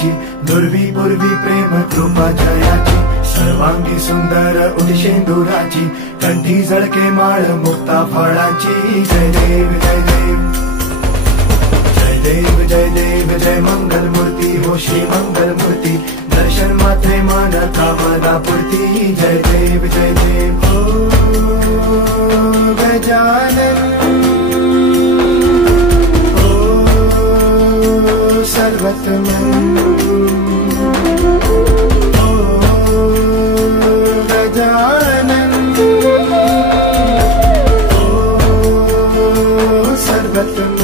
जयाची, दुर्वी पूर्वी प्रेम कृपा जयाची, सर्वांगी सुंदर उदिशेंदुराची, कंठी झळके माळ मुक्ता फळाची. जय देव जय देव जय देव जय देव जय मंगल मूर्ती हो श्री मंगल मूर्ती, दर्शन मात्रे मन कामना पूर्ती. जय देव जय देव ओ गजानन ओ सर्वतमन ओ गजानन ओ सर्वतमन.